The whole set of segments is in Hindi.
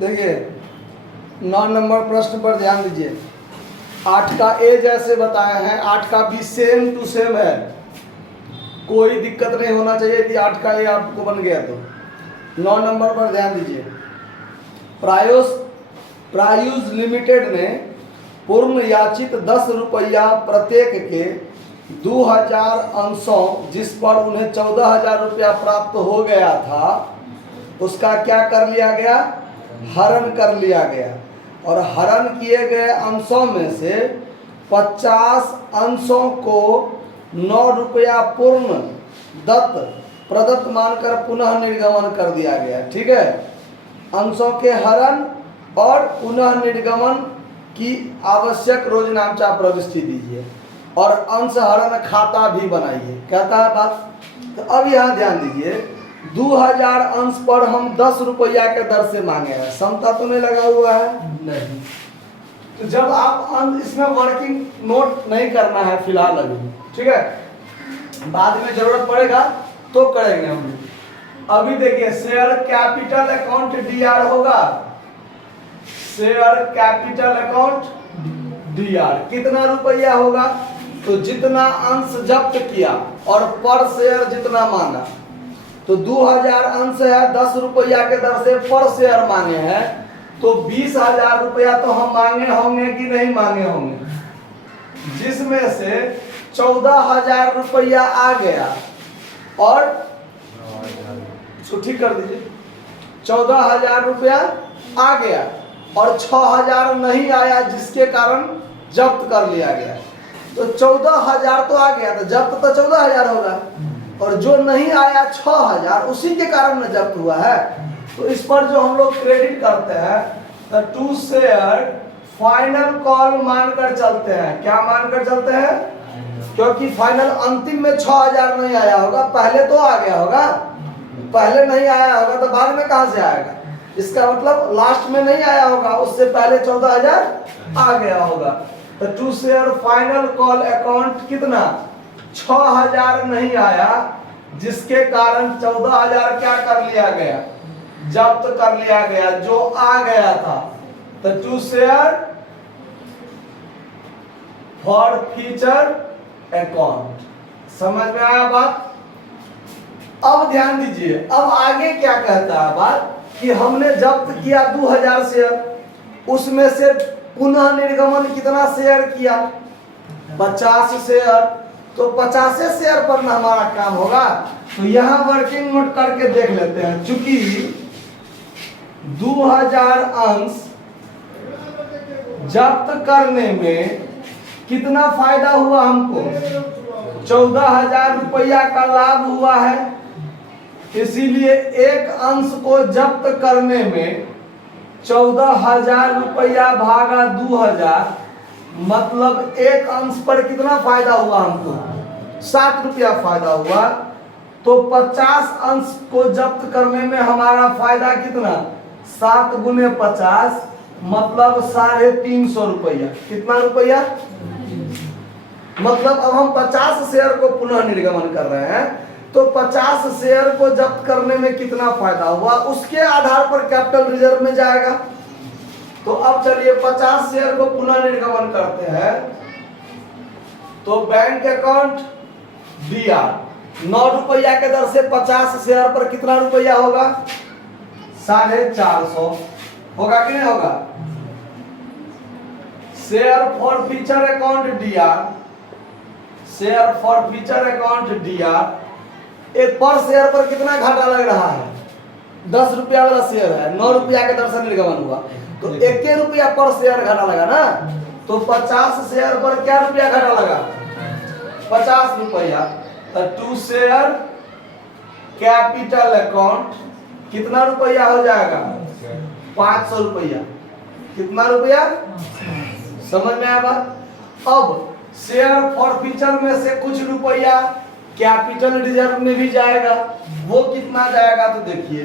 देखिए 9 नंबर प्रश्न पर ध्यान दीजिए। 8 का ए जैसे बताया है, 8 का बी सेम टू सेम है, कोई दिक्कत नहीं होना चाहिए कि 8 का ए आपको बन गया तो। 9 नंबर पर ध्यान दीजिए। प्रायुज लिमिटेड ने पूर्ण याचित 10 रुपया प्रत्येक के 2000 अंशों जिस पर उन्हें 14,000 रुपया प्राप्त हो गया था, उसका क्या कर लिया गया? हरण कर लिया गया। और हरण किए गए अंशों में से 50 अंशों को 9 रुपया पूर्ण प्रदत्त मानकर पुनः निर्गमन कर दिया गया। ठीक है, अंशों के हरण और पुनः निर्गमन की आवश्यक रोजनामचा प्रविष्टि दीजिए और अंश हरण खाता भी बनाइए। कहता है बात। तो अब यहाँ ध्यान दीजिए, 2000 अंश पर हम 10 रुपया के दर से मांगे हैं। समता तो नहीं लगा हुआ है? नहीं। तो जब आप इसमें वर्किंग नोट नहीं करना है फिलहाल अभी, ठीक है, बाद में जरूरत पड़ेगा तो करेंगे हम। अभी देखिए, शेयर कैपिटल अकाउंट डीआर होगा। शेयर कैपिटल अकाउंट डीआर कितना रुपया होगा? तो जितना अंश जब्त किया और पर शेयर जितना मांगा। तो 2000 अंश है, 10 रुपया के दर से पर शेयर मांगे हैं, तो 20,000 रुपया तो हम मांगे होंगे कि नहीं मांगे होंगे, जिसमें से 14,000 रुपया आ गया और ठीक कर दीजिए, 14,000 रुपया आ गया और 6,000 नहीं आया, जिसके कारण जब्त कर लिया गया। तो 14,000 तो आ गया, तो जब्त तो 14,000 होगा, और जो नहीं आया 6,000 उसी के कारण में जब्त हुआ है। तो इस पर जो हम लोग क्रेडिट करते हैं, तो टू शेयर फाइनल कॉल मानकर चलते हैं। क्या मानकर चलते हैं? क्योंकि फाइनल अंतिम में 6,000 नहीं आया होगा, पहले तो आ गया होगा। पहले नहीं आया होगा तो बाद में कहां से आएगा? इसका मतलब लास्ट में नहीं आया होगा, उससे पहले 14,000 आ गया होगा। तो to share final call account कितना? 6,000 नहीं आया, जिसके कारण 14,000 क्या कर लिया गया? जब्त कर लिया गया, जो आ गया था। तो to share forfeiture account. समझ में आया बात? अब ध्यान दीजिए, अब आगे क्या कहता है बात कि हमने जब्त किया 2000 शेयर, उसमें से पुनः निर्गमन कितना शेयर किया? 50 शेयर। तो 50 शेयर पर ना हमारा काम होगा। तो यहाँ वर्किंग नोट करके देख लेते हैं। चूंकि 2000 अंश जब्त करने में कितना फायदा हुआ हमको? 14,000 रुपया का लाभ हुआ है। इसीलिए एक अंश को जब्त करने में 14,000 रुपया भागा 2000, मतलब एक अंश पर कितना फायदा हुआ हमको? 60 रुपया फायदा हुआ। तो 50 अंश को जब्त करने में हमारा फायदा कितना? 7 गुने 50, मतलब 350 रुपया। कितना रुपया? मतलब अब हम 50 शेयर को पुनः निर्गमन कर रहे हैं, तो 50 शेयर को जब्त करने में कितना फायदा हुआ, उसके आधार पर कैपिटल रिजर्व में जाएगा। तो अब चलिए 50 शेयर को पुनः निर्गमन करते हैं। तो बैंक अकाउंट डीआर 9 रुपया के दर से 50 शेयर पर कितना रुपया होगा? 450 होगा कि नहीं होगा? Share forfeiture account D R, share forfeiture account D R, एक पर शेयर पर कितना घाटा लग रहा है? 10 रुपया वाला शेयर है, 9 रुपया के दर से निर्गमन हुआ, तो 1 रुपया पर शेयर घाटा लगा ना। तो 50 शेयर पर क्या रुपया घाटा लगा? 50 रुपया। तो टू शेयर कैपिटल अकाउंट कितना रुपया हो जाएगा? 500 रुपया। कितना रुपया? समझ में आया बात? अब शेयर फॉर फ्यूचर में से कुछ रुपया कैपिटल रिजर्व में भी जाएगा। वो कितना जाएगा? तो देखिए,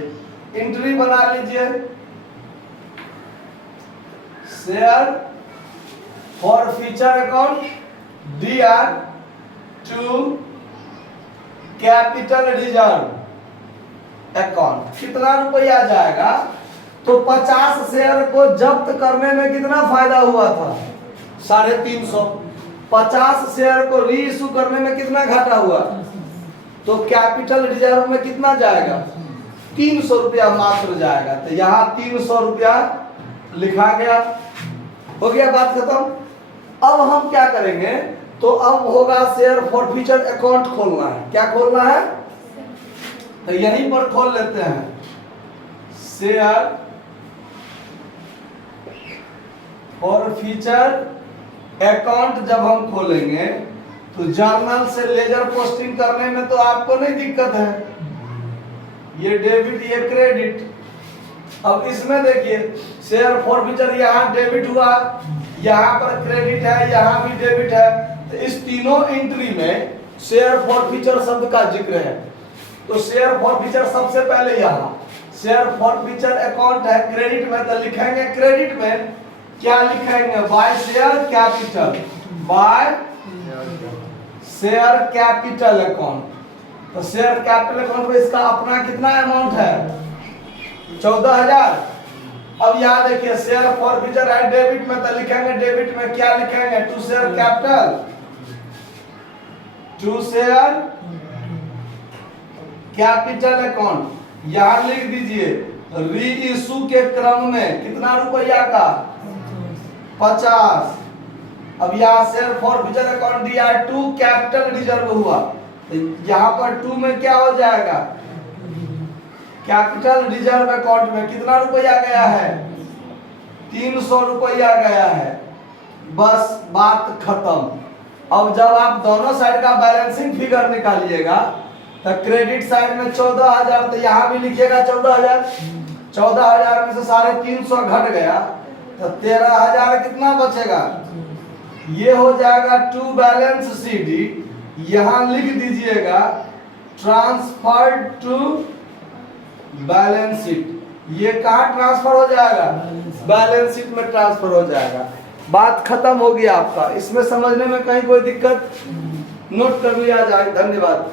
एंट्री बना लीजिए, share forfeiture account DR to capital reserve account. कितना रुपया जाएगा? तो 50 शेयर को जब्त करने में कितना फायदा हुआ था? 350। 50 शेयर को री इशू करने में कितना घाटा हुआ? तो कैपिटल रिजर्व में कितना जाएगा? 300 रुपया मात्र जाएगा। तो यहाँ 300 रुपया लिखा गया। हो गया, बात खत्म। अब हम क्या करेंगे? तो अब होगा शेयर फॉरफीचर अकाउंट खोलना है। क्या खोलना है? तो यहीं पर खोल लेते हैं। शेयर फॉरफीचर अकाउंट जब हम खोलेंगे तो जर्नल से लेजर पोस्टिंग करने में तो आपको नहीं दिक्कत है। ये डेबिट, ये क्रेडिट। अब इसमें देखिए शेयर फॉरफीचर, यहाँ डेबिट हुआ, यहाँ पर क्रेडिट है, यहाँ भी डेबिट है। तो इस तीनों एंट्री में शेयर फॉरफीचर शब्द का जिक्र है। तो शेयर फॉरफीचर सबसे पहले यहाँ शेयर फॉरफीचर अकाउंट है क्रेडिट में, तो लिखेंगे क्रेडिट में क्या लिखेंगे? By share capital, by share capital account. तो शेयर कैपिटल अकाउंट में इसका अपना कितना अमाउंट है? 14,000। अब यहाँ देखिए शेयर फॉरफीचर है डेबिट में, तो लिखेंगे डेबिट में क्या लिखेंगे? To share capital, to share capital account. यहाँ लिख दीजिए री इशू के क्रम में कितना रुपया का? 50। अब यहाँ शेयर फॉरफीचर अकाउंट दिया है 2, कैपिटल रिजर्व हुआ, तो यहाँ पर 2 में क्या हो जाएगा? कैपिटल रिजर्व अकाउंट में कितना रुपया गया है? 300 रुपया गया है। बस बात खत्म। अब जब आप दोनों साइड का बैलेंसिंग फिगर निकालिएगा तो क्रेडिट साइड में 14,000, तो यहाँ भी लिखिएगा 14,000। 14,000 में से 350 घट गया तो 13,000 कितना बचेगा? ये हो जाएगा टू बैलेंस सीडी। यहाँ लिख दीजिएगा ट्रांसफर टू बैलेंस शीट। ये कहाँ ट्रांसफर हो जाएगा? बैलेंस शीट में ट्रांसफर हो जाएगा। बात खत्म हो गया आपका। इसमें समझने में कहीं कोई दिक्कत? नोट कर लिया जाए। धन्यवाद।